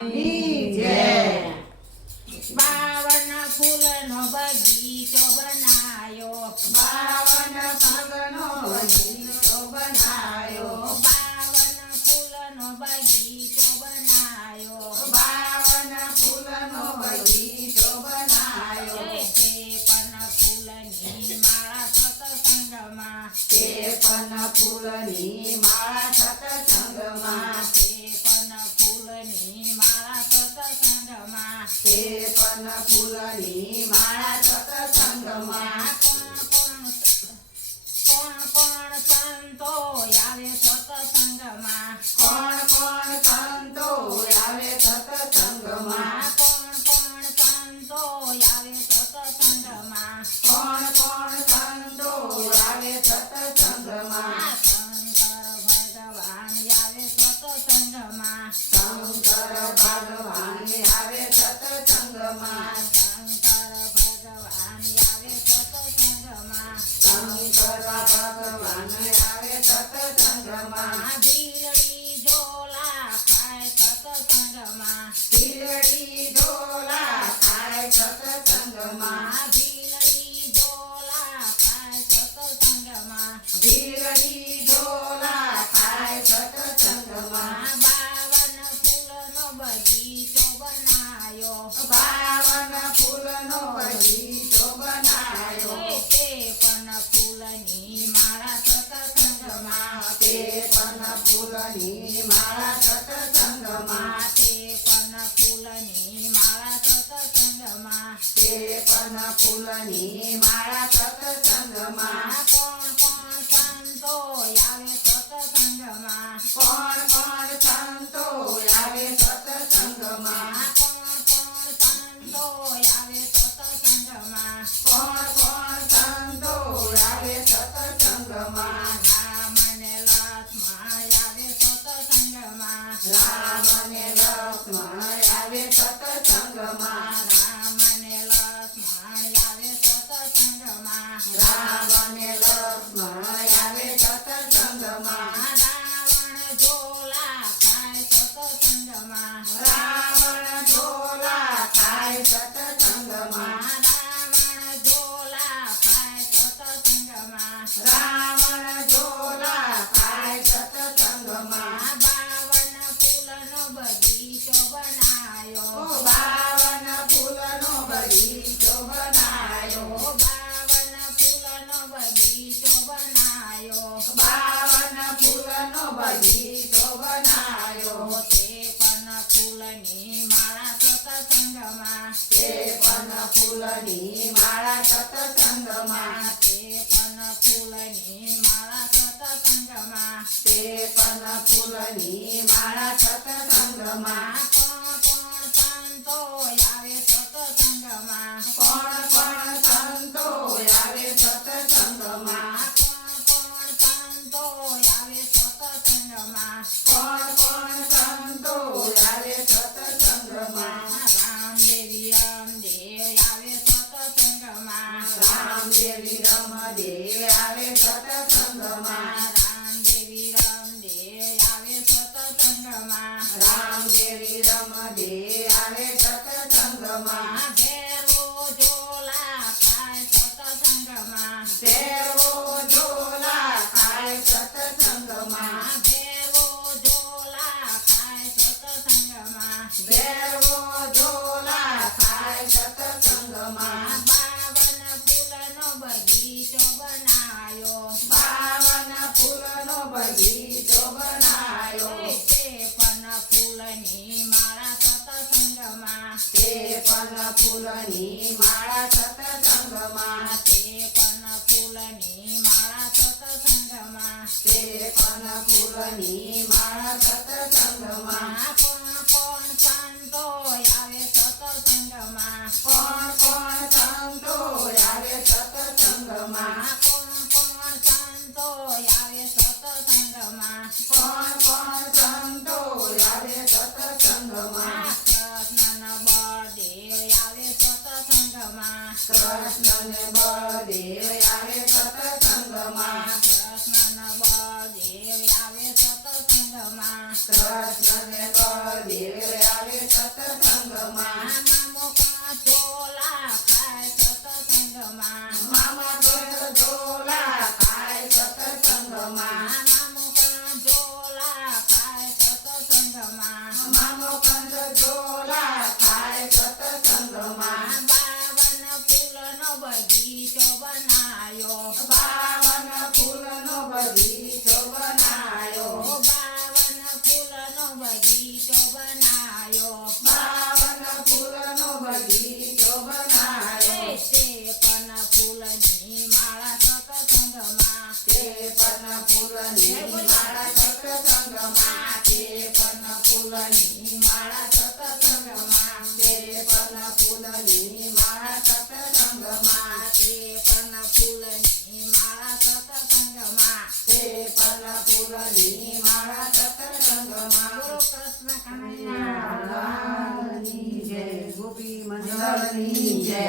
જય. બાવન ફૂલનો બગીચો બનાયો, બાવન ફૂલનો બગીચો બનાયો, બાવન ફૂલનો બગીચો બનાયો, બાવન ફૂલનો બગીચો બનાયો, ત્રેપન ફૂલની માળા સત્સંગમાં, 53 ફૂલની માળા સત્સંગમાં, 53 ફૂલની માળા સત્સંગમાં, 53 ફૂલની માળા સત્સંગમાં, કોણ કોણ સંતો આવે સત્સંગમાં, કોણ કોણ સંતો આવે સત્સંગમાં, કોણ કોણ સંતો આવે સત્સંગમાં, કોણ કોણ સંતો આવે સત્સંગમાં, શંકર ભગવાન આવે સત્સંગમાં, શંકર ભગવાન આવે સત્સંગમાં, શંકર ભગવાન આવે સત્સંગમાં, શંકર ભગવાન આવે સત્સંગમાં, ભીલડી ઝોલા ખાય સત્સંગમાં, ભીલડી ઢોલા ખાય સત્સંગમાં, ભીલડી ઝોલા ખાય સત્સંગમાં, ભીલડી ઢોલા ખાય સત્સંગમાં, 52 ફૂલનો બગીચો બનાયો, 52 ફૂલનો બગીચો બનાયો, 53 ફૂલની માળા સત્સંગમાં, 53 ફૂલની માળા સત્સંગમાં, 53 ફૂલની માળા સત્સંગમાં, 53 ફૂલની માળા સત્સંગમાં, કોણ કોણ સંતો આવે સત્સંગમાં, કોણ કોણ સંતો આવે સત્સંગમાં, કોણ કોણ સંતો આવે સત્સંગમાં, કોણ કોણ સંતો આવે સત્સંગમાં, રામ ને લક્ષ્મણ આવે સત્સંગમાં, રામ ને લક્ષ્મણ આવે સત્સંગમાં, રામ ને લક્ષ્મણ આવે સત્સંગમાં, રામ ને લક્ષ્મણ આવે સત્સંગમાં, રાવણ ઝોલા ખાય સત્સંગમાં, રાવણ ઢોલા ખાય સત્સંગમાં, રાવણ ઝોલા ખાય સત્સંગમાં, રાવણ ઢોલા ખાય સત્સંગમાં, 52 ફૂલનો બગીચો બનાયો, 52 ફૂલનો બગીચો બનાયો, 52 ફૂલનો બગીચો બનાયો, 52 ફૂલનો બગીચો બનાયો, 53 ફૂલની માળા સત્સંગમાં, 53 ફૂલની માળા સત્સંગમાં, 53 ફૂલની માળા સત્સંગમાં, 53 ફૂલની માળા સત્સંગમાં, કોણ કોણ સંતો આવે સત્સંગમાં, કોણ કોણ સંતો આવે સત્સંગમાં, કોણ કોણ સંતો આવે સત્સંગમાં, કોણ કોણ સંતો આવે સત્સંગમાં, રામદેવી રામદેવ આવે સત્સંગમાં, રામદેવી રમદેવ આવે સત્સંગમાં, રામદેવી રામદેવ આવે સત્સંગમાં, રામદેવી રમદેવ આવે સત્સંગમાં, ભેરવો ઝોલા ખાય સત્સંગમાં, ભેરવો ઝોલા ખાય સત્સંગમાં, ભેરવો ઝોલા ખાય સત્સંગમાં, ભેરવો ઝોલા ખાય સત્સંગમાં, 52 ફૂલનો બગીચો બનાયો, 52 ફૂલનો બગીચો બનાયો, 53 ફૂલની માળા સત્સંગમાં, 53 ફૂલની માળા સત્સંગમાં, 53 ફૂલની માળા સત્સંગમાં, 53 ફૂલની માળા સત્સંગમાં, કોણ કોણ સંતો આવે સત્સંગમાં, કોણ કોણ સંતો આવે સત્સંગમાં, કોણ કોણ સંતો આવે સત્સંગમાં, કોણ કોણ સંતો આવે સત્સંગમાં, કૃષ્ણ બળદેવ આવે સત્સંગમાં, કૃષ્ણ ને બળદેવ આવે સત્સંગમાં, કૃષ્ણ બળદેવ આવે સત્સંગમાં, કંઠ ઝોલા થાય સત્સંગમાં 52 ફૂલનો બગીચો બનાયો 52 ફૂલનો બગીચો બનાયો 52 ફૂલનો બગીચો બનાયો 52 ફૂલનો બગીચો બનાયો 53 ફૂલની માળા સત્સંગમાં 53 ફૂલની માળા સત્સંગમાં 53 ફૂલની માળા સત્સંગમાં 53 ફૂલની માળા સત્સંગમાં 53 ફૂલની માળા સત્સંગમાં 53 ફૂલની માળા સત્સંગમાં બોલો કૃષ્ણ કનૈયા લાલની જય ગોપી મંડળની જય